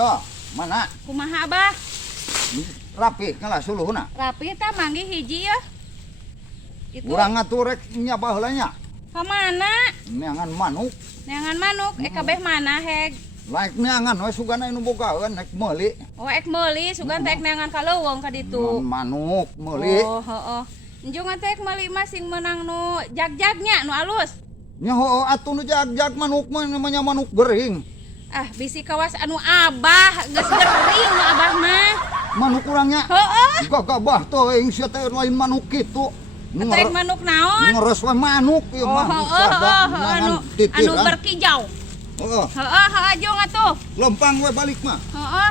Yo, mana? Kumaha Abah? Rapi ngalah suluhna. Rapi tah manggih hiji ya. Itu Urang ngatur rek nya baheulanya. ka mana? Neangan manuk. Neangan manuk, kabeh mana heg? Laik neangan we sugana anu bogaeun nek meuli. Oh ek meuli sugan teh neangan ka leuweung ka ditu. Manuk meuli. Oh, heeh. Enjung teh meuli mah sing menang nu jag-jagnya nu alus. Nya heuh atuh nu jag-jag manuk mah namanya manuk gering. Ah, bisi kawas anu Abah, geus gering nu Abah mah. Manuk urangnya. Heeh. Gagabah teuing sia teh lain manuk kitu. Teh manuk naon? Ngeres we manuk ieu Oh, manuk heeh, sada anu berkijau. Heeh. Heeh, jong atuh. Lempang we balik mah. Heeh.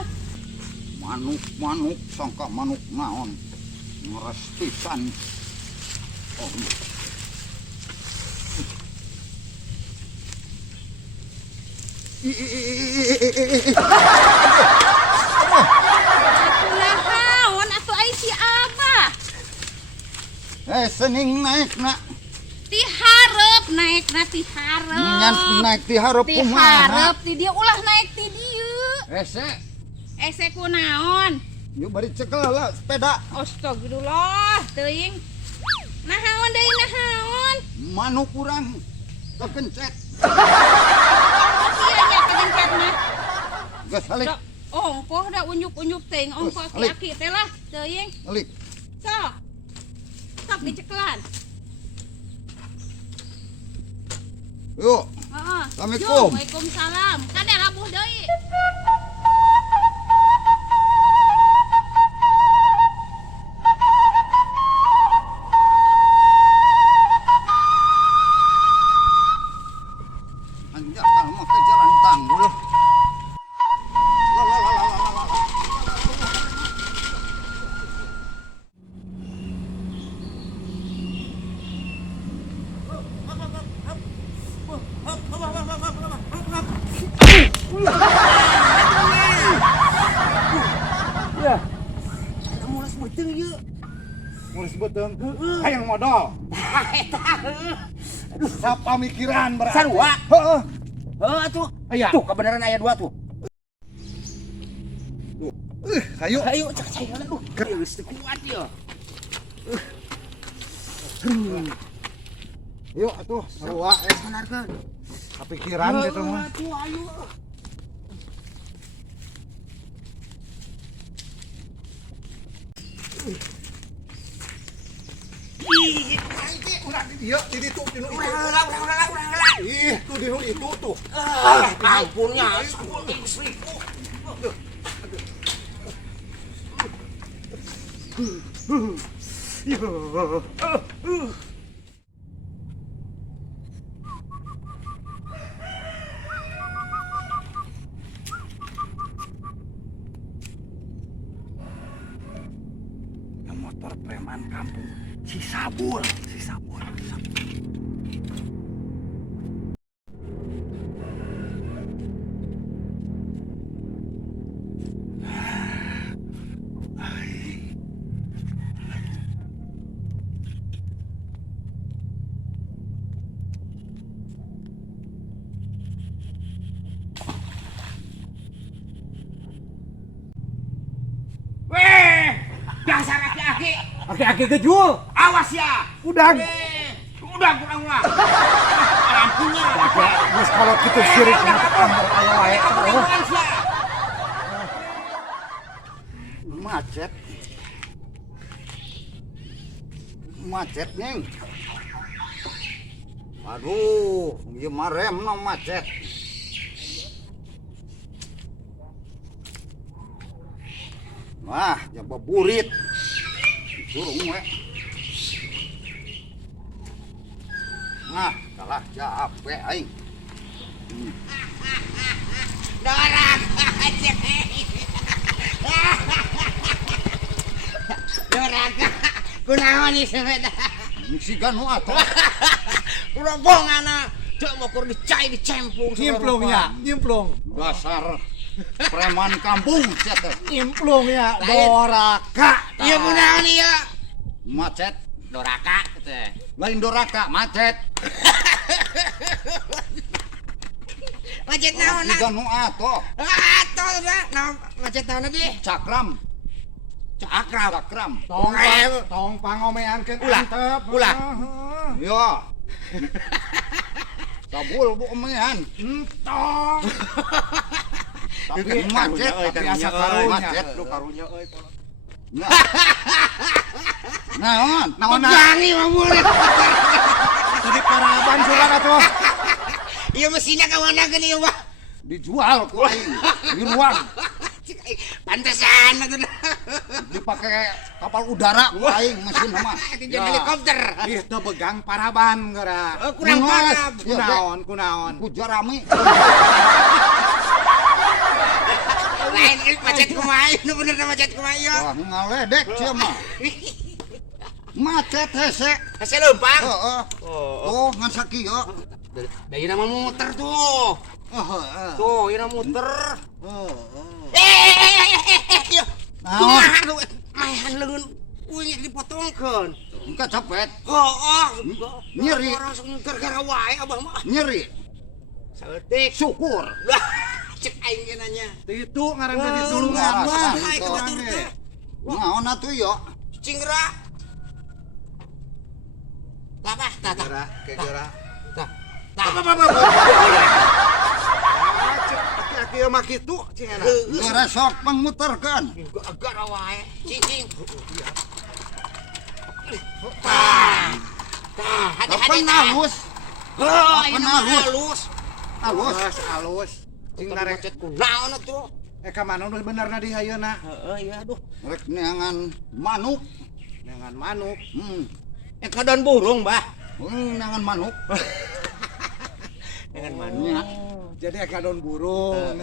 Manuk sangka manuk naon. Ngeres pisan. Oh. Naon atuh ai si Abah? Sening naik nak. Ti hareup naikna ti hareup. Nyan naik ti hareup Ti kumaha? hareup ti dieu ulah naik ti dieu. Ese. Ese kunaon? Yuk bari cekel lah sepeda. Astagfirullah teuing. Nahaon deui nahaon? Manuk urang kekencet. Kieu nya kegencet mah. Geus halik. Oh, ongkoh da unjuk-unjuk teuing ongkoh aki-aki teh lah teuing. Halik. Sok. Sok dicekelan. Yuk. Heeh. Assalamualaikum. Waalaikumsalam. Kada rabuh deui. Anjak kalau mau ke jalan tanggul. Ya. Mulas beteng ieu. Ngurus beteng. Hayang modal. Aduh, sapa mikiran berarti. Sarua. Heeh. Heeh atuh. Aya. Tuh kebenaran aya 2 tuh. Ayo. Ayo cek cairana duh. Geus teu kuat ya. Yuk atuh, sarua Sanarkeun. kepikiran gitu mah. Atuh ayo. Ih, nanti Urang di dieu, di ditu, di nu itu. urang. Ih, tuh di nu itu tuh. Ampun ya. Yang motor preman kampung. Si Sabul. Weh, dasar aki-aki. Aki-aki gejul. Awas ya. Udah. Udah kurang mah. Ampunnya. Geus kalau kitu sirik mah amor aya wae. Macet. Macet, Neng. Aduh, ieu mah remna macet. Wah, jaba burit. Surung we. Nah, kalah capek aing. Dorang. Dorang. Kunaon ieu sepeda? Si Ganu atuh. Udah bongana. Cek mokur dicai dicemplung. nyemplung. Dasar preman kampung sia teh. Nyemplung ya. Doraka. Iya kunaon ieu? Macet. Doraka teh. Lain doraka, macet. Macet naon na? Kita nu ato. Ato na. Naon macet naon na di? Cakram. Cakram. Cakram. Tong pangomeankeun Ulah, antep. ulah. Yo. Kabul bu omean. Entong. Tapi macet, tapi asa karunya. macet lu karunya euy. Naon? Naon? Pegangi mah murid. Jadi paraban sugan atuh. Ieu mesinna ka mana geun ieu mah? Dijual ku aing. Di luar Pantesan atuh. dipakai kapal udara ku aing mesin mah. Itu helikopter. Ih teu begang paraban geura. Kurang Ngeus. parah. Kunaon? Ku jarami. Lain macet kumaha, nu bener macet kumaha ieu. Wah, ngaledek cia mah. Macet hese. Hese leumpang. Heeh. Tuh ngan sakieu. Da ieu mah muter tuh. Heeh. Tuh, ieu muter. Ieu. Naon? Kumaha lu? Mayan leungeun uing dipotongkeun. Engka cepet. Heeh. Nyeri. Gara-gara wae abah mah. Nyeri. Saeutik. Syukur. Lah, cek aing ge nanya. Itu ngaran tadi Tulungan, tulungan Bang. mah. Ai ka batur teh. Naon atuh yo? Cingra. Tah. Kegera. Tah. Aki mah kitu cingana. Geura sok pangmuterkeun. Gara wae. Cicing. Tah. Hati-hati Kapan tah. halus? Oh, ini mah halus? halus. Halus. Halus. Cing Cing narek macet kunaon atuh? ka mana nu benerna di hayeuna. Heeh, iya aduh. Rek neangan manuk. Dengan manuk. Ka daun burung, Bah. Neangan manuk. Dengan Nya. Jadi ka daun burung.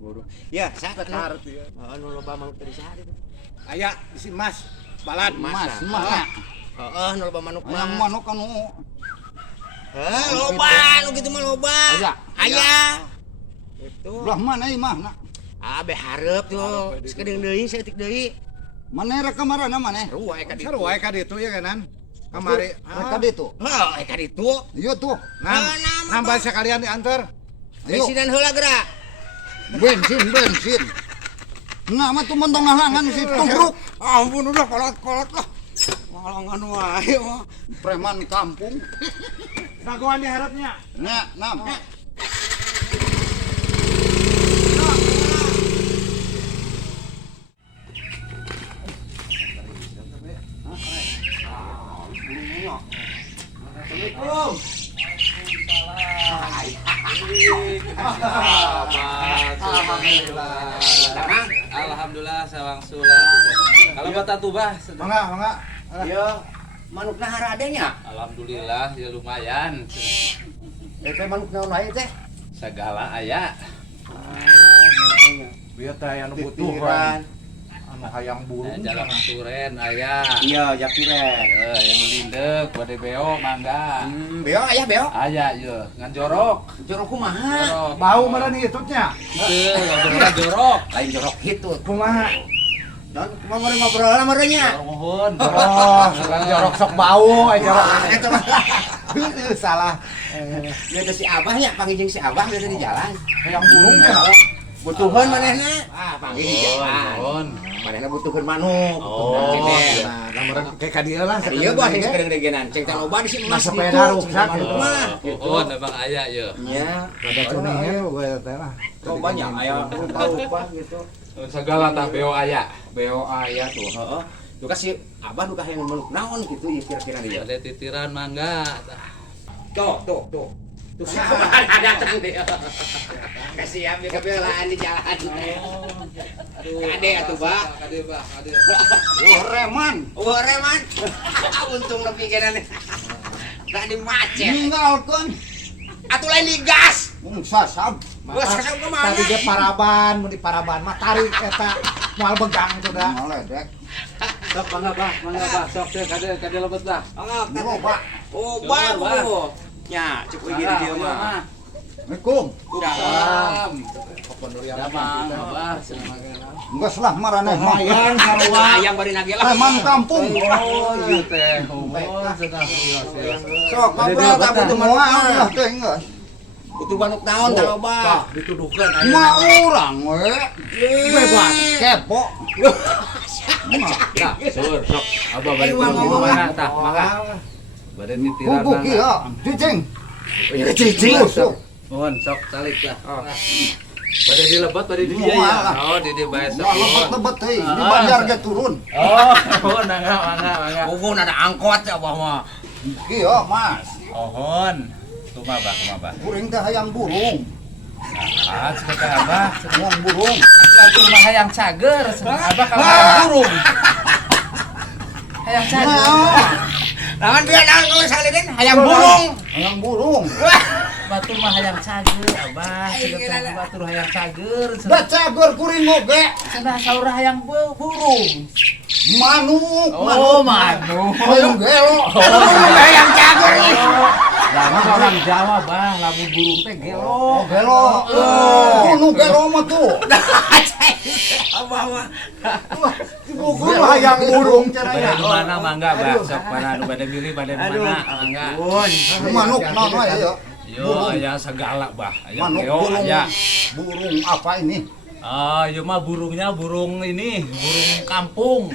burung. Ya, sak Tekar teh. Heeh, nu loba manuk teh di saha itu? Aya di si Mas. Balad Mas, mah. Heeh, nu loba manuk mah. Yang manuk anu Heh, loba, nu kitu mah loba. Aya. Aya. Itu. belah mana ieu mah? Ah, be hareup tuh. Sekedeng deui, saeutik deui. Maneh rek kamarana maneh? Sarua ka ditu. Sarua ka ditu ya kanan. Kamari. Rek ka ditu. Heuh, ka ditu. Ieu tuh. Nambah sekalian diantar. Ayo, Bensinan heula geura. bensin. Nah, mah tuh mentong halangan si tubruk. Ampun udah kolot-kolot lah. Halangan wae mah. Preman kampung. Sagoan diharapnya. Nya, nam. Alhamdulillah sawang sula. Kalau bata tubah Mangga. Ieu manukna haradenya. alhamdulillah ya lumayan. Teh manuk naon wae teh? Segala aya. Bieu teh anu Butuhan. anu hayang burung. Jalan turen aya. Iya, jakiren. Yang lindek bade beo mangga. Beo aya beo. Aya ye ngan jorok. Jorok kumaha? Jorok. Bau mana nih itutnya? Jorok jorok. Lain jorok hitut. Kumaha? Dan kumaha ngobrol sama merenya. Mohon. Oh, sekarang jorok sok bau, jorok. Eta mah. Salah. Ada si Abah ya, panggil jeung si Abah ada di jalan. Hayang burung kan? Butuhan manehna. Ah, panggil di jalan. Mohon. Manehna butuhan manuk. Oh, iya. Nah, lamoran kayak ka dieu lah. Iya buah yang sekedeng degenan. Ceng teh loba di si Nah, emas sepeda rusak. manuk mah. Mohon emang aya ye. Ya, Rada cunihe we teh lah. kau banyak aya rupa gitu. Segala tah beo aya. Beo aya tuh. Heeh. Lu kasih Abah nu kahayan manuk naon gitu ya kira-kira dia. Ada titiran mangga. Tuh. Tuh siapa datang dia. Kasih ambil kebelaan di jalan. Ade atuh, Pak. Kade, Pak. Kade. Reman. Reman. Untung lebih kenane. Tak dimacet. Ninggalkeun. Atuh lain digas. Sasab. Bos kasih ke mana? Tadi ge paraban, mun di paraban mah tarik eta moal begang tuh da. Ngaledek. Sok mangga, Pak. Sok teh kade lebet lah. Loba. Oh, bagus. Ya, cukup gini dia mah. Assalamualaikum. Salam. Pondorian Damang, Abah. Geus lah maraneh mah. Lumayan sarua. Yang bari nage lah. Preman kampung. Oh, ieu teh. Oh, cenah. Sok, ngobrol tak butuh Moal manuk. lah teh geus. Kutu manuk naon tah loba. Tah dituduhkeun Ma urang we. Bebas kepo. Tah, sur, sok. Abah bade ngomong mana tah, mangga. Bade titiran Guguk ieu, cicing. Cicing. Mohon sok salik lah. Bade dilebat bade di dia Moal. ya. Oh, di dia bae sok. Wah, lebet teh, di Banjar ge turun. Oh, mangga. Bugun ada angkot ya Abah mah. Kieu, Mas. Ohon. Kumaha? Kuring teh hayang burung. Ah, cenah teh Abah. Ngomong burung. Catur mah hayang cager, cenah Abah ka hayang burung. Hayang cager. Naon dia naon nu saleureun hayang burung. Hayang burung. Batur mah hayang cager, Abah. Cenah teh batur hayang cager. Da cager kuring oge. Cenah saur hayang burung. Manuk. Oh, manuk. Hayang gelo. Hayang cager. Lama orang Jawa, Bah, lamun burung teh gelo. Oh, gelo. Kuno gelo mah tuh. Abah mah. Kudu hayang burung Bade caranya. di mana mangga, Bah? Sok mana nu bade milih bade di mana mangga. Manuk naon we ya? Yo, aya segala, Bah. Aya Manuk geo burung. aya. Burung apa ini? Ah, ieu mah burungnya burung ini, burung kampung.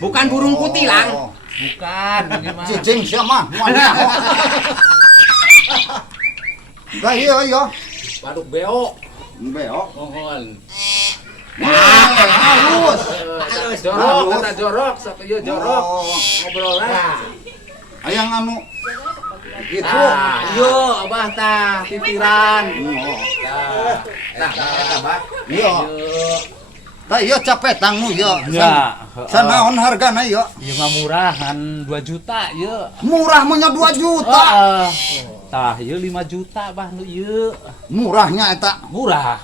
Bukan burung kutilang. Oh. Bukan, ini mah. Cicing siapa? Mana? Dah iya. Baduk beo. Beok. Mohon. Halus. Jorok, kata jorok, sok ieu jorok. Oh. Ngobrol lah. Hayang anu gitu. Ah, yo Abah tah titiran. Oh. Nah, Abah. Iya. Tah ieu capetang nu ieu. Ya. Sanaon hargana ieu? Ieu mah murahan 2 juta ieu. Murah mah nya 2 juta. Tah ieu 5 juta bah nu ieu. Murahnya eta Murah.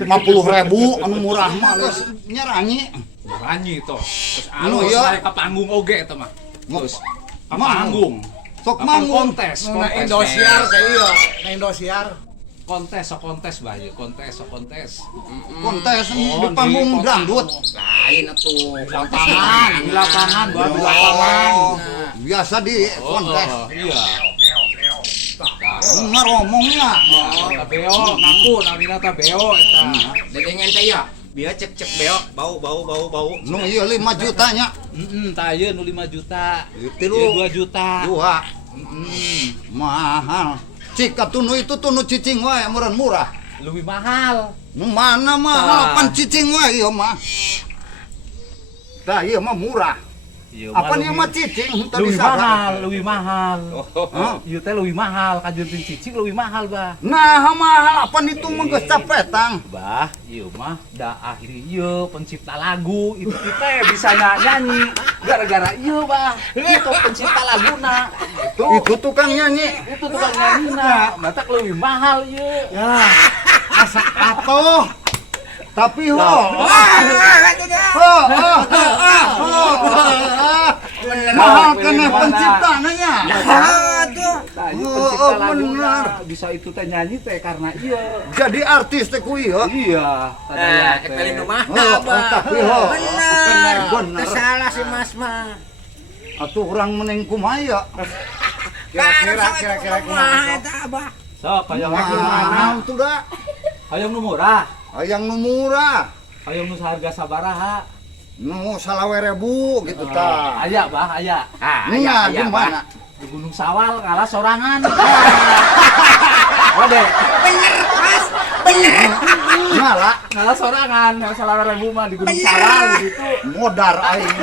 50.000 anu murah mah geus nyarangi. Ranyi to. Terus Anu, alus ieu. naik ka panggung oge eta mah. Terus ka Manggung. panggung. Sok Ka manggung. kontes, Na kontes. Indosiar teh ieu. Na Indosiar. Kontes bah ieu, kontes. Kontes Oh, di panggung di dangdut. Lain atuh. Di lapangan, bah di lapangan. Oh, biasa di kontes. Iya. Ngaromongnya. Ta beo, ngaku namina ta beo eta. Dedengan teh ya. Biar cek beo bau. Nu ieu 5 jutanya. Tah ieu nu 5 juta. Tilu. Ieu 2 juta. 2. Mahal. Cik atuh itu tuh nu cicing wae meureun murah. Lebih mahal. Nu mana mahal Tah. pan cicing wae ieu mah. Tah ieu mah murah. Ieu Apa nih mah cicing tadi lebih mahal, lebih mahal. Hah? Ieu teh lebih mahal, kajeutin cicing lebih mahal, Bah. Nah, mahal apa itu mah geus capetang. Bah, ieu mah da ahli ieu pencipta lagu, itu kita bisa nyanyi gara-gara ieu, Bah. Itu pencipta laguna. Itu tukang nyanyi. Itu tukang nyanyina, matak lebih mahal ieu. Ya. Asa atuh. Tapi ho. Mahal kena penciptanya nya. Tah, ieu Oh, pencipta oh, laguna bener. bisa itu teh nyanyi teh karena ieu. Jadi artis teh ku ieu. Iya, Nah, eta nu mah Tapi ho. bener. Bener. Salah si Mas mah. Atuh urang meneng kumaha ya? Kira-kira kumaha eta Abah? Sok, hayang nu mana? Mahal tuh da. Hayang nu murah, Hayang nu murah. hayang nu saharga sabaraha? Nu 20.000 gitu tah. Aya, Bah, aya. Nya di mana? Di Gunung Sawal kalah sorangan. Wade, Nyala kalah sorangan, yang 20.000 mah di Gunung Sawal gitu. modar aing.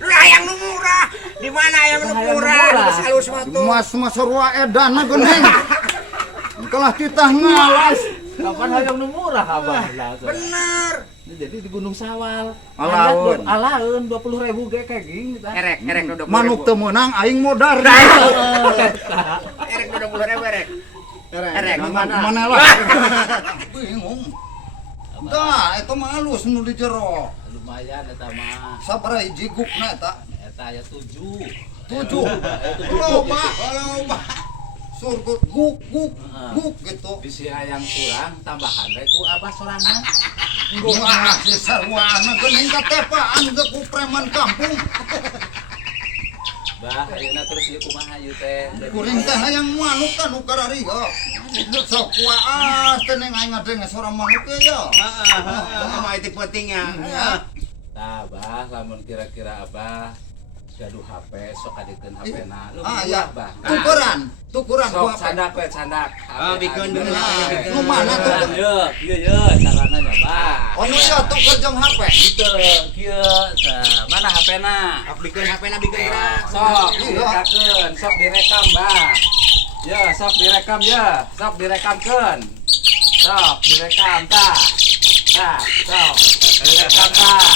Lu hayang nu murah. Di mana hayang nu Hayang nu murah? murah. Geus halus mah tuh. Mas sarua edana geuning. Kalah titah ngalas. Kapan hayang nu murah, Abah? Lah, so. Bener. Jadi di Gunung Sawal. Alaun. Alaun 20.000 ge keging kita. Erek nu 20.000. Manuk teu meunang aing modar. Erek nu 20.000 erek. Erek di mana? Mana lah? Bingung. Tah, eta mah halus nu di jero. Lumayan eta mah. Sabaraha hiji gukna eta? Eta aya 7. 7. Loba. Surgut guk gitu. Bisi hayang kurang tambahan we ku Abah sorangan. Wah, si sarwana geuning katepaan teh ku preman kampung. Bah, ayeuna terus ieu kumaha ieu teh? Kuring teh hayang manuk kanu karariga. Sok waas teh neng aing ngadenge suara manuk ge ya. Mah itu pentingnya. Tah, Bah, lamun kira-kira Abah gaduh HP sok adikeun HP-na. Ya. Bah. Tukuran Sok ku apa? candak we candak. Bikeun Ayeuna. bikeun. Nu mana tuh? Ieu carana nya, Bah. Oh nu ya tuker jeung HP. Kieu, mana HP-na? Bikeun HP-na bikeun gerak. Sok direkakeun, sok direkam, Bah. Ya, sok direkam ya, sok direkamkeun. Sok direkam tah. Tah, sok direkam tah.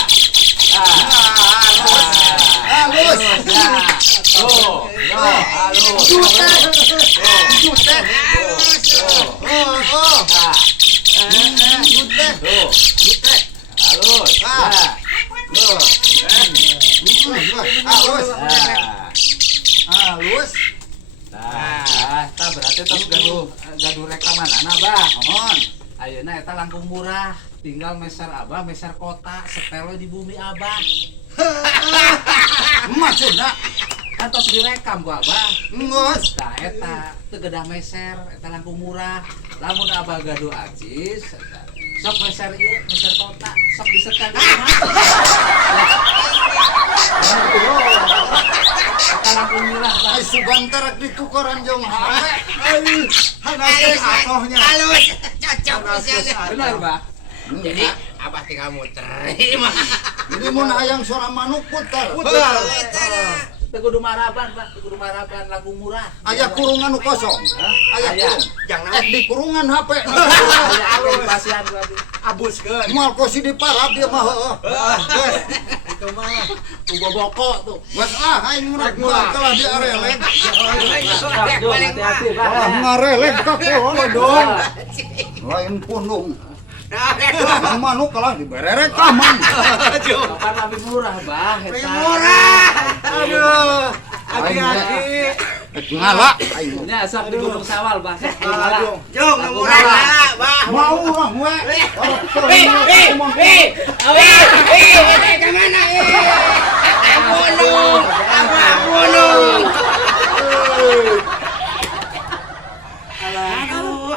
Halus. Ya. Tuh, yo, halus. Jutek. Tuh. Oh. Tah. Jutek. Tuh. Halus. Ya. Tuh. Halus. Ah. Halus. Tah berarti tos gaduh rekaman anak bah. Mohon. Ayeuna eta langkung murah, tinggal meser Abah, meser kota, setel we di bumi Abah. Maksudna Kan tos direkam ku Abah. ngos. Tah eta teu gedah meser, eta langkung murah. Lamun Abah gaduh acis, sok meser ieu, meser kota, sok disetel di rumah. Eta langkung murah Bah. Ai subantar ditukeran jeung HP. Ai hanase atohnya. Halus. Cocok pisan. Bener Bah. Jadi abah tinggal muter. Mah. Ini mun hayang suara manuk putar. Teu kudu maraban, Pak. Teu kudu maraban lagu murah. Aya kurungan nu kosong. Aya Aya. kurung. Jangan Di kurungan HP. Aya pasian gua. abuskeun. Moal kosi diparab dia mah heueuh. Itu mah. Uga boko tuh. Geus aing rek mulak kalah di arelek. Hati-hati, Pak. Ngarelek ka kulo dong. Lain pundung. Yang manuk kalah dibererek kaman. Kapan lebih murah, Bah? Murah. Aduh. Hati-hati. Ngala aing. Nya sok di Gunung Sawal, Bah. Aduh. Jong, murah lah, Bah. Mau urang we. Kemana gunung, apa gunung? Aduh.